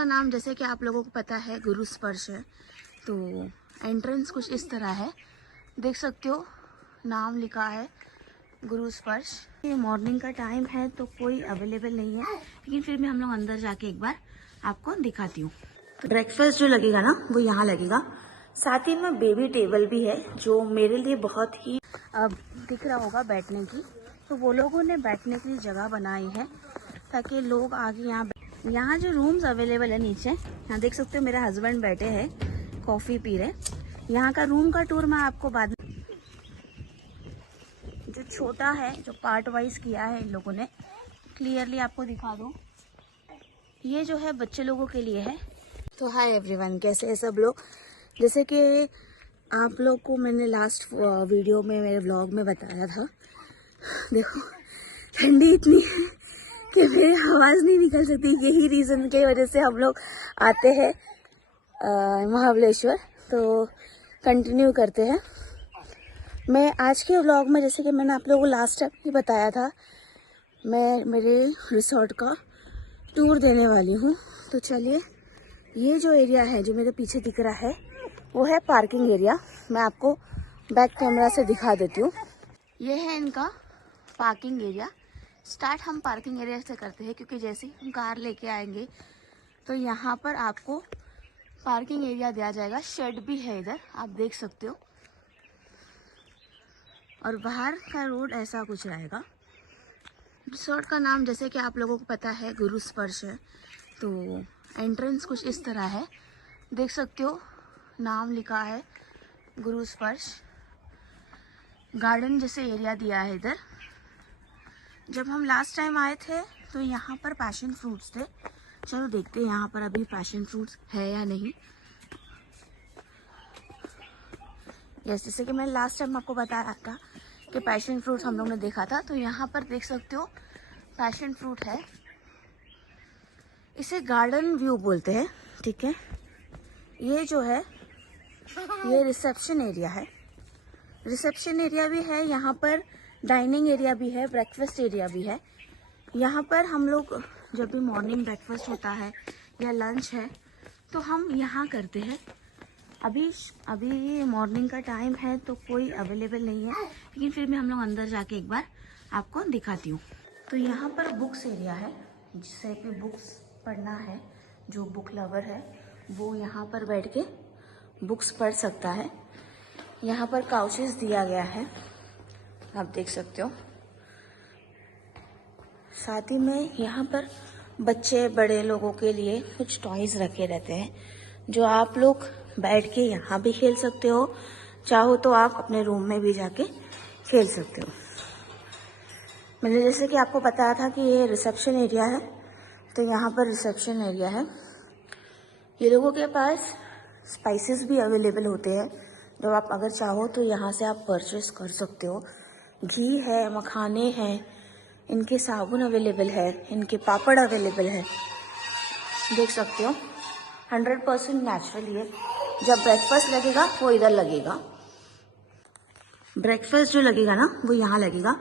का नाम जैसे कि आप लोगों को पता है गुरु स्पर्श है। तो एंट्रेंस कुछ इस तरह है, देख सकते हो नाम लिखा है गुरु स्पर्श। ये मॉर्निंग का टाइम है तो कोई अवेलेबल नहीं है, लेकिन फिर भी हम लोग अंदर जाके एक बार आपको दिखाती हूँ। तो ब्रेकफास्ट जो लगेगा ना वो यहाँ लगेगा, साथ ही में बेबी टेबल भी है जो मेरे लिए बहुत ही दिख रहा होगा बैठने की। तो वो लोगों ने बैठने की जगह बनाई है ताकि लोग आगे यहाँ जो रूम्स अवेलेबल है नीचे, यहाँ देख सकते हो मेरे हस्बैंड बैठे हैं कॉफ़ी पी रहे। यहाँ का रूम का टूर मैं आपको बाद में, जो छोटा है जो पार्ट वाइज किया है इन लोगों ने, क्लियरली आपको दिखा दूँ। ये जो है बच्चे लोगों के लिए है। तो हाय एवरीवन, कैसे है सब लोग। जैसे कि आप लोग को मैंने लास्ट वीडियो में मेरे व्लॉग में बताया था, देखो ठंडी इतनी है कि मेरी आवाज़ नहीं निकल सकती। यही रीज़न की वजह से हम लोग आते हैं महाबलेश्वर। तो कंटिन्यू करते हैं। मैं आज के व्लॉग में, जैसे कि मैंने आप लोगों को लास्ट टाइम ही बताया था, मैं मेरे रिसोर्ट का टूर देने वाली हूँ। तो चलिए, ये जो एरिया है जो मेरे पीछे दिख रहा है वो है पार्किंग एरिया। मैं आपको बैक कैमरा से दिखा देती हूँ। ये है इनका पार्किंग एरिया। स्टार्ट हम पार्किंग एरिया से करते हैं क्योंकि जैसे ही हम कार लेके आएंगे तो यहाँ पर आपको पार्किंग एरिया दिया जाएगा। शेड भी है इधर, आप देख सकते हो। और बाहर का रोड ऐसा कुछ रहेगा। रिसोर्ट का नाम जैसे कि आप लोगों को पता है गुरु स्पर्श है। तो एंट्रेंस कुछ इस तरह है, देख सकते हो नाम लिखा है गुरु स्पर्श। गार्डन जैसे एरिया दिया है इधर। जब हम लास्ट टाइम आए थे तो यहाँ पर पैशन फ्रूट्स थे। चलो देखते हैं यहाँ पर अभी पैशन फ्रूट्स है या नहीं। यस, जैसे कि मैंने लास्ट टाइम आपको बताया था कि पैशन फ्रूट्स हम लोग ने देखा था। तो यहाँ पर देख सकते हो पैशन फ्रूट है। इसे गार्डन व्यू बोलते हैं, ठीक है। ये जो है ये रिसेप्शन एरिया है। रिसेप्शन एरिया भी है, यहाँ पर डाइनिंग एरिया भी है, ब्रेकफास्ट एरिया भी है। यहाँ पर हम लोग जब भी मॉर्निंग ब्रेकफास्ट होता है या लंच है तो हम यहाँ करते हैं। अभी मॉर्निंग का टाइम है तो कोई अवेलेबल नहीं है, लेकिन फिर भी हम लोग अंदर जाके एक बार आपको दिखाती हूँ। तो यहाँ पर बुक्स एरिया है, जिससे कि बुक्स पढ़ना है, जो बुक लवर है वो यहाँ पर बैठ के बुक्स पढ़ सकता है। यहाँ पर काउचेस दिया गया है, आप देख सकते हो। साथ ही में यहाँ पर बच्चे बड़े लोगों के लिए कुछ टॉयज रखे रहते हैं, जो आप लोग बैठ के यहाँ भी खेल सकते हो, चाहो तो आप अपने रूम में भी जाके खेल सकते हो। मैंने जैसे कि आपको बताया था कि ये रिसेप्शन एरिया है, तो यहाँ पर रिसेप्शन एरिया है। ये लोगों के पास स्पाइसेस भी अवेलेबल होते हैं, जो आप अगर चाहो तो यहाँ से आप परचेस कर सकते हो। घी है, मखाने हैं, इनके साबुन अवेलेबल है, इनके पापड़ अवेलेबल है, देख सकते हो। 100% नेचुरल ये। जब ब्रेकफास्ट लगेगा वो इधर लगेगा। ब्रेकफास्ट जो लगेगा ना वो यहाँ लगेगा,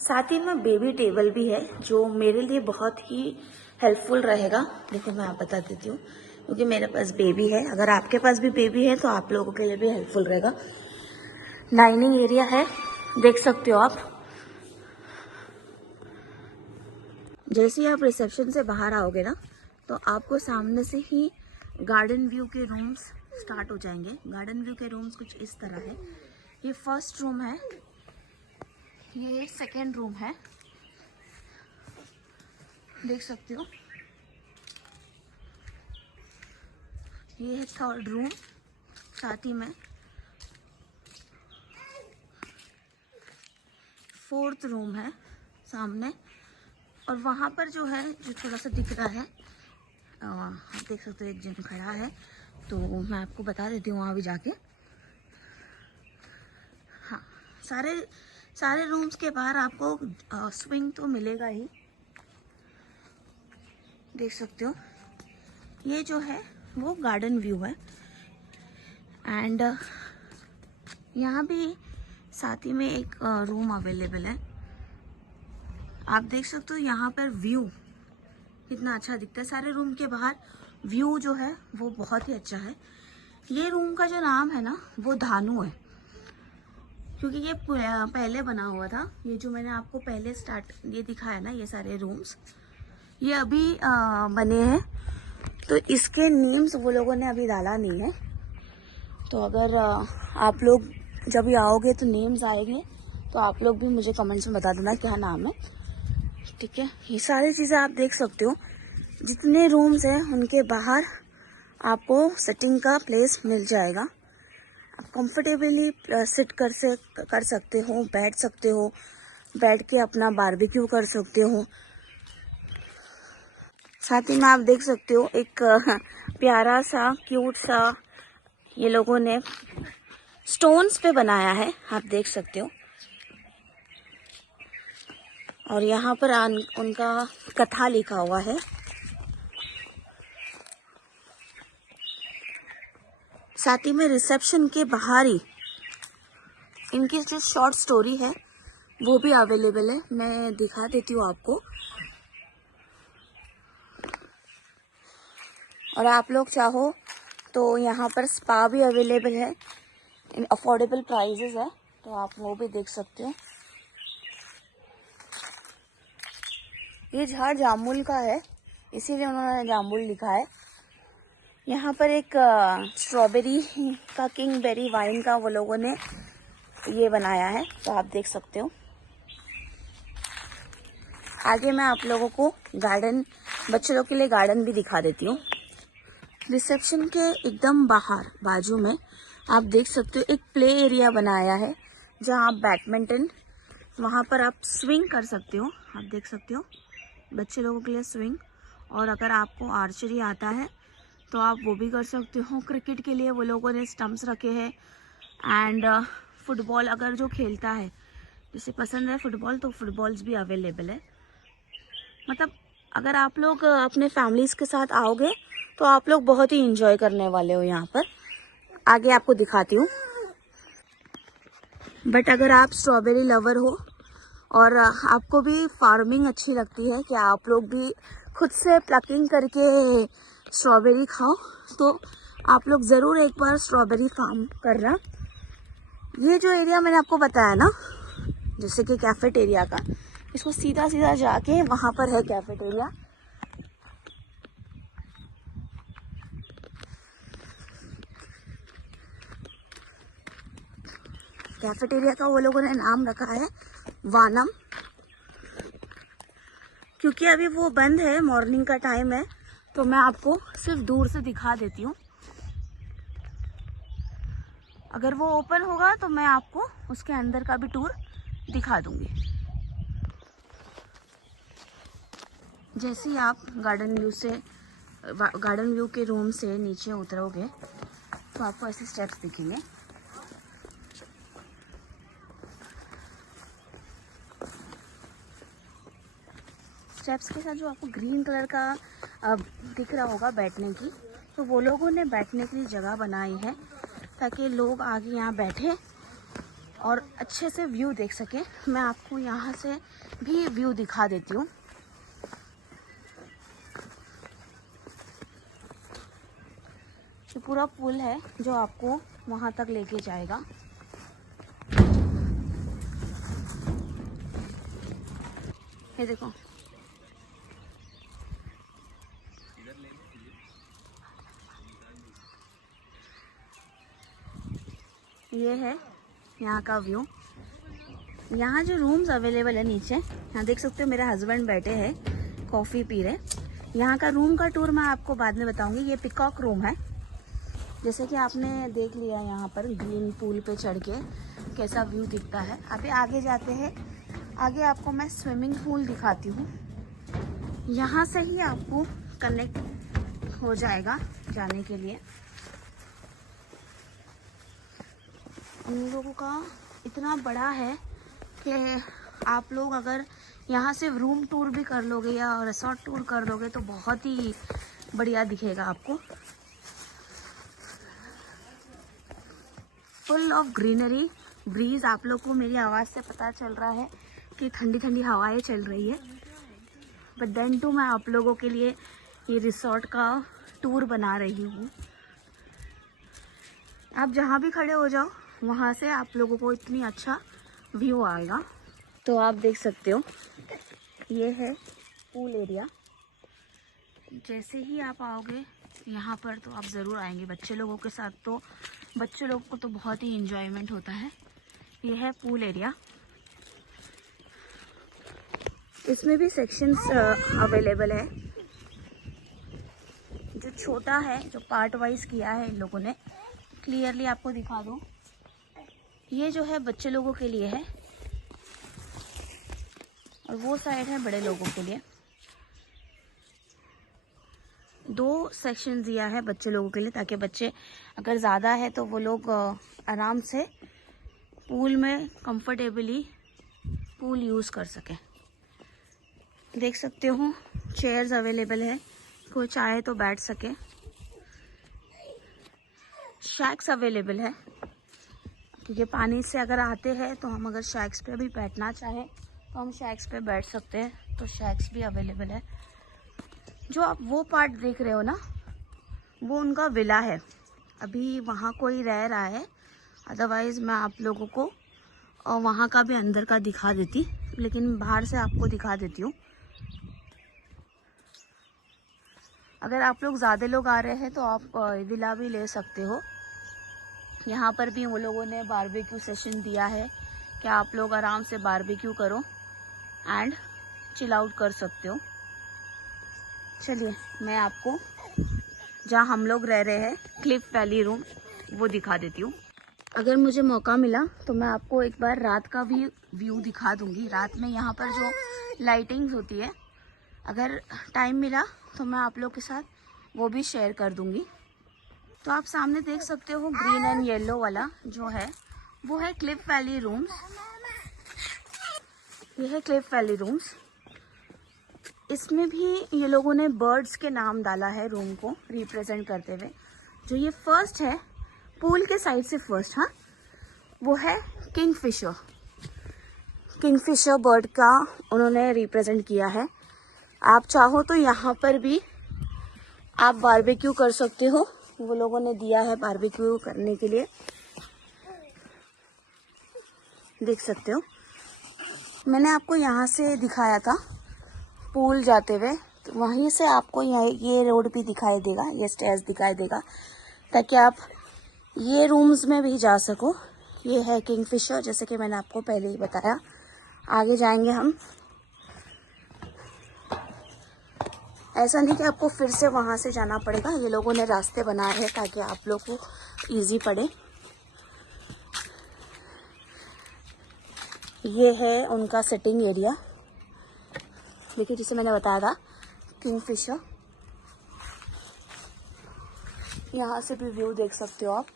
साथ ही में बेबी टेबल भी है जो मेरे लिए बहुत ही हेल्पफुल रहेगा। देखो मैं आप बता देती हूँ, क्योंकि मेरे पास बेबी है। अगर आपके पास भी बेबी है तो आप लोगों के लिए भी हेल्पफुल रहेगा। डाइनिंग एरिया है, देख सकते हो आप। जैसे ही आप रिसेप्शन से बाहर आओगे ना तो आपको सामने से ही गार्डन व्यू के रूम्स स्टार्ट हो जाएंगे। गार्डन व्यू के रूम्स कुछ इस तरह है। ये फर्स्ट रूम है, ये सेकेंड रूम है, देख सकते हो। ये है थर्ड रूम, साथ ही में फोर्थ रूम है सामने। और वहाँ पर जो है, जो थोड़ा सा दिख रहा है, आप देख सकते हो एक जन खड़ा है, तो मैं आपको बता देती हूँ वहाँ भी जाके। हाँ, सारे रूम्स के बाहर आपको स्विंग तो मिलेगा ही, देख सकते हो। ये जो है वो गार्डन व्यू है। एंड यहाँ भी साथ ही में एक रूम अवेलेबल है। आप देख सकते हो यहाँ पर व्यू कितना अच्छा दिखता है। सारे रूम के बाहर व्यू जो है वो बहुत ही अच्छा है। ये रूम का जो नाम है ना वो धानु है, क्योंकि ये पहले बना हुआ था। ये जो मैंने आपको पहले ये दिखाया ना, ये सारे रूम्स ये अभी बने हैं, तो इसके नेम्स वो लोगों ने अभी डाला नहीं है। तो अगर आप लोग जब भी आओगे तो नेम्स आएंगे, तो आप लोग भी मुझे कमेंट्स में बता देना क्या नाम है, ठीक है। ये सारी चीज़ें आप देख सकते हो। जितने रूम्स हैं उनके बाहर आपको सिटिंग का प्लेस मिल जाएगा। आप कंफर्टेबली सिट कर सकते हो, बैठ सकते हो, बैठ के अपना बारबेक्यू कर सकते हो। साथ ही में आप देख सकते हो एक प्यारा सा क्यूट सा ये लोगों ने स्टोन्स पे बनाया है, आप देख सकते हो। और यहाँ पर उनका कथा लिखा हुआ है। साथ ही में रिसेप्शन के बाहर ही इनकी जो शॉर्ट स्टोरी है वो भी अवेलेबल है, मैं दिखा देती हूँ आपको। और आप लोग चाहो तो यहाँ पर स्पा भी अवेलेबल है, इन अफोर्डेबल प्राइजेस है, तो आप वो भी देख सकते हो। ये झाड़ जामुन का है, इसीलिए उन्होंने जामुन लिखा है। यहाँ पर एक स्ट्रॉबेरी का किंगबेरी वाइन का वो लोगों ने ये बनाया है, तो आप देख सकते हो। आगे मैं आप लोगों को गार्डन, बच्चे लोग के लिए गार्डन भी दिखा देती हूँ। रिसेप्शन के एकदम बाहर बाजू में आप देख सकते हो एक प्ले एरिया बनाया है, जहाँ आप बैडमिंटन, वहाँ पर आप स्विंग कर सकते हो। आप देख सकते हो बच्चे लोगों के लिए स्विंग। और अगर आपको आर्चरी आता है तो आप वो भी कर सकते हो। क्रिकेट के लिए वो लोगों ने स्टम्प्स रखे हैं। एंड फुटबॉल अगर जो खेलता है, जिसे पसंद है फुटबॉल, तो फुटबॉल्स भी अवेलेबल है। मतलब अगर आप लोग अपने फैमिलीज के साथ आओगे तो आप लोग बहुत ही इंजॉय करने वाले हो। यहाँ पर आगे आपको दिखाती हूँ। बट अगर आप स्ट्रॉबेरी लवर हो और आपको भी फार्मिंग अच्छी लगती है कि आप लोग भी खुद से प्लकिंग करके स्ट्रॉबेरी खाओ, तो आप लोग ज़रूर एक बार स्ट्रॉबेरी फार्म करना। ये जो एरिया मैंने आपको बताया ना, जैसे कि कैफेटेरिया का, इसको सीधा सीधा जाके वहाँ पर है कैफेटेरिया। कैफेटेरिया का वो लोगों ने नाम रखा है वानम, क्योंकि अभी वो बंद है, मॉर्निंग का टाइम है, तो मैं आपको सिर्फ दूर से दिखा देती हूँ। अगर वो ओपन होगा तो मैं आपको उसके अंदर का भी टूर दिखा दूंगी। जैसे ही आप गार्डन व्यू के रूम से नीचे उतरोगे तो आपको ऐसे स्टेप्स दिखेंगे। स्टेप्स के साथ जो आपको ग्रीन कलर का दिख रहा होगा बैठने की, तो वो लोगों ने बैठने के लिए जगह बनाई है ताकि लोग आगे यहाँ बैठे और अच्छे से व्यू देख सकें। मैं आपको यहाँ से भी व्यू दिखा देती हूँ। ये पूरा पुल है जो आपको वहाँ तक लेके जाएगा। ये देखो, ये है यहाँ का व्यू। यहाँ जो रूम्स अवेलेबल है नीचे, यहाँ देख सकते हो मेरे हस्बैंड बैठे हैं, कॉफ़ी पी रहे। यहाँ का रूम का टूर मैं आपको बाद में बताऊंगी। ये पिकॉक रूम है, जैसे कि आपने देख लिया यहाँ पर ग्रीन पूल पे चढ़ के कैसा व्यू दिखता है। अभी आगे जाते हैं, आगे आपको मैं स्विमिंग पूल दिखाती हूँ। यहाँ से ही आपको कनेक्ट हो जाएगा जाने के लिए। उन लोगों का इतना बड़ा है कि आप लोग अगर यहाँ से रूम टूर भी कर लोगे या रिसोर्ट टूर कर लोगे तो बहुत ही बढ़िया दिखेगा आपको। Full of greenery, breeze. आप लोग को मेरी आवाज़ से पता चल रहा है कि ठंडी ठंडी हवाएं चल रही है। बट देन टू मैं आप लोगों के लिए ये रिसोर्ट का टूर बना रही हूँ। आप जहाँ भी खड़े हो जाओ वहाँ से आप लोगों को इतनी अच्छा व्यू आएगा। तो आप देख सकते हो ये है पूल एरिया। जैसे ही आप आओगे यहाँ पर तो आप ज़रूर आएंगे बच्चे लोगों के साथ, तो बच्चे लोगों को तो बहुत ही एंजॉयमेंट होता है। ये है पूल एरिया। इसमें भी सेक्शंस अवेलेबल है। जो छोटा है, जो पार्ट वाइज किया है इन लोगों ने, क्लियरली आपको दिखा दूँ। ये जो है बच्चे लोगों के लिए है और वो साइड है बड़े लोगों के लिए। 2 सेक्शन दिया है बच्चे लोगों के लिए, ताकि बच्चे अगर ज़्यादा है तो वो लोग आराम से पूल में कंफर्टेबली पूल यूज़ कर सकें। देख सकते हो चेयर्स अवेलेबल है, कोई चाहे तो बैठ सके। शैक्स अवेलेबल है, क्योंकि पानी से अगर आते हैं तो हम अगर शैक्स पे भी बैठना चाहें तो हम शैक्स पे बैठ सकते हैं। तो शैक्स भी अवेलेबल है। जो आप वो पार्ट देख रहे हो ना, वो उनका विला है। अभी वहाँ कोई रह रहा है, अदरवाइज़ मैं आप लोगों को वहाँ का भी अंदर का दिखा देती, लेकिन बाहर से आपको दिखा देती हूँ। अगर आप लोग ज़्यादा लोग आ रहे हैं तो आप विला भी ले सकते हो। यहाँ पर भी वो लोगों ने बारबेक्यू सेशन दिया है कि आप लोग आराम से बारबेक्यू करो एंड चिल आउट कर सकते हो। चलिए मैं आपको जहाँ हम लोग रह रहे हैं क्लिफ वैली रूम वो दिखा देती हूँ। अगर मुझे मौका मिला तो मैं आपको एक बार रात का भी व्यू दिखा दूँगी। रात में यहाँ पर जो लाइटिंग्स होती है, अगर टाइम मिला तो मैं आप लोग के साथ वो भी शेयर कर दूँगी। तो आप सामने देख सकते हो ग्रीन एंड येलो वाला जो है वो है क्लिफ वैली रूम्स। ये है क्लिफ वैली रूम्स। इसमें भी ये लोगों ने बर्ड्स के नाम डाला है रूम को रिप्रेजेंट करते हुए। जो ये फर्स्ट है पूल के साइड से फर्स्ट, हाँ, वो है किंगफिशर। किंगफिशर बर्ड का उन्होंने रिप्रेजेंट किया है। आप चाहो तो यहाँ पर भी आप बारबेक्यू कर सकते हो। वो लोगों ने दिया है बारबेक्यू करने के लिए, देख सकते हो। मैंने आपको यहाँ से दिखाया था पूल जाते हुए, तो वहीं से आपको ये रोड भी दिखाई देगा, ये स्टेयर्स दिखाई देगा, ताकि आप ये रूम्स में भी जा सको। ये है किंगफिशर, जैसे कि मैंने आपको पहले ही बताया। आगे जाएंगे हम। ऐसा नहीं कि आपको फिर से वहाँ से जाना पड़ेगा, ये लोगों ने रास्ते बनाए हैं ताकि आप लोग को इजी पड़े। ये है उनका सिटिंग एरिया। देखिए, जिसे मैंने बताया था किंगफिशर। यहाँ से भी व्यू देख सकते हो आप।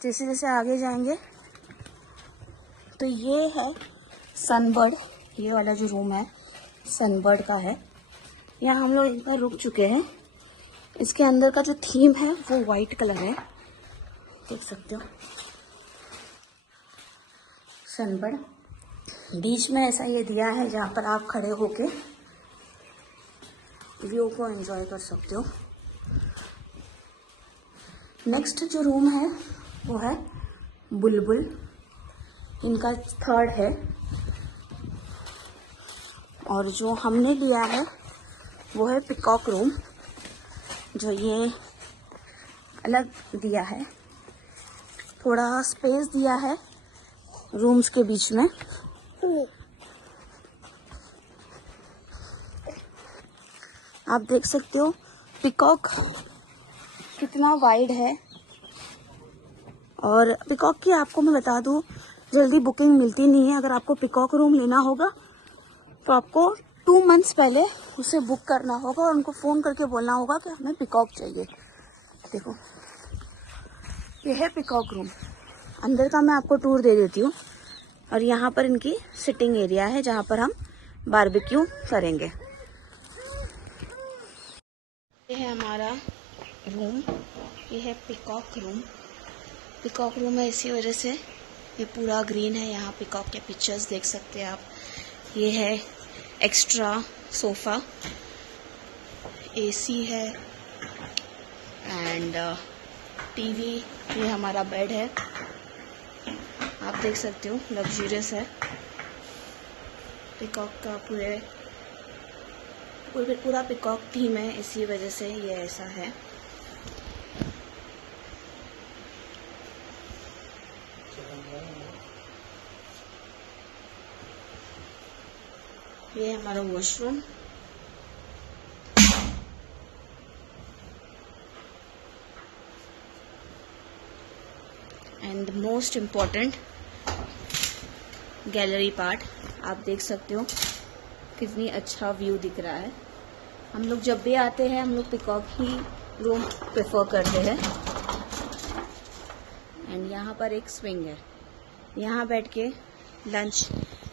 जैसे जैसे आगे जाएंगे तो ये है सनबर्ड। ये वाला जो रूम है सनबर्ड का है। यहाँ हम लोग एक बार रुक चुके हैं। इसके अंदर का जो थीम है वो वाइट कलर है, देख सकते हो। सनबर्ड बीच में ऐसा ये दिया है जहाँ पर आप खड़े होके व्यू को एंजॉय कर सकते हो। नेक्स्ट जो रूम है वो है बुलबुल, इनका 3rd है। और जो हमने लिया है वो है पिकॉक रूम, जो ये अलग दिया है। थोड़ा स्पेस दिया है रूम्स के बीच में। आप देख सकते हो पिकॉक कितना वाइड है। और पिकॉक की आपको मैं बता दूं, जल्दी बुकिंग मिलती नहीं है। अगर आपको पिकॉक रूम लेना होगा तो आपको 2 मंथ्स पहले उसे बुक करना होगा और उनको फ़ोन करके बोलना होगा कि हमें पिकॉक चाहिए। देखो, ये है पिकॉक रूम। अंदर का मैं आपको टूर दे देती हूँ। और यहाँ पर इनकी सिटिंग एरिया है जहाँ पर हम बारबेक्यू करेंगे। ये है हमारा रूम, ये है पिकॉक रूम। पिकॉक रूम है इसी वजह से ये पूरा ग्रीन है। यहाँ पिकॉक के पिक्चर्स देख सकते हैं आप। ये है एक्स्ट्रा सोफ़ा, एसी है एंड टीवी। ये हमारा बेड है, आप देख सकते हो, लग्जूरियस है। पिकॉक का पूरा पिकॉक थीम है, इसी वजह से ये ऐसा है। ये हमारा washroom, and most important gallery part. आप देख सकते हो कितनी अच्छा व्यू दिख रहा है। हम लोग जब भी आते हैं हम लोग पिकॉक ही रूम प्रेफर करते हैं। एंड यहाँ पर एक स्विंग है, यहाँ बैठ के लंच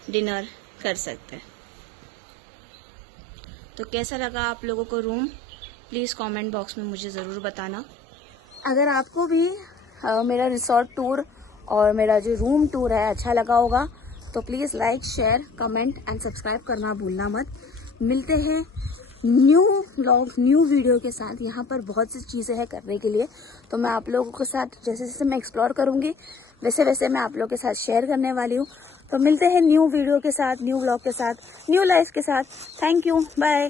डिनर कर सकते हैं। तो कैसा लगा आप लोगों को रूम, प्लीज़ कमेंट बॉक्स में मुझे ज़रूर बताना। अगर आपको भी मेरा रिसोर्ट टूर और मेरा जो रूम टूर है अच्छा लगा होगा तो please like, share, comment and subscribe करना भूलना मत। मिलते हैं न्यू व्लॉग, न्यू वीडियो के साथ। यहाँ पर बहुत सी चीज़ें हैं करने के लिए, तो मैं आप लोगों के साथ जैसे जैसे मैं एक्सप्लोर करूँगी वैसे वैसे मैं आप लोगों के साथ शेयर करने वाली हूँ। तो मिलते हैं न्यू वीडियो के साथ, न्यू व्लॉग के साथ, न्यू लाइफ के साथ। Thank you, bye.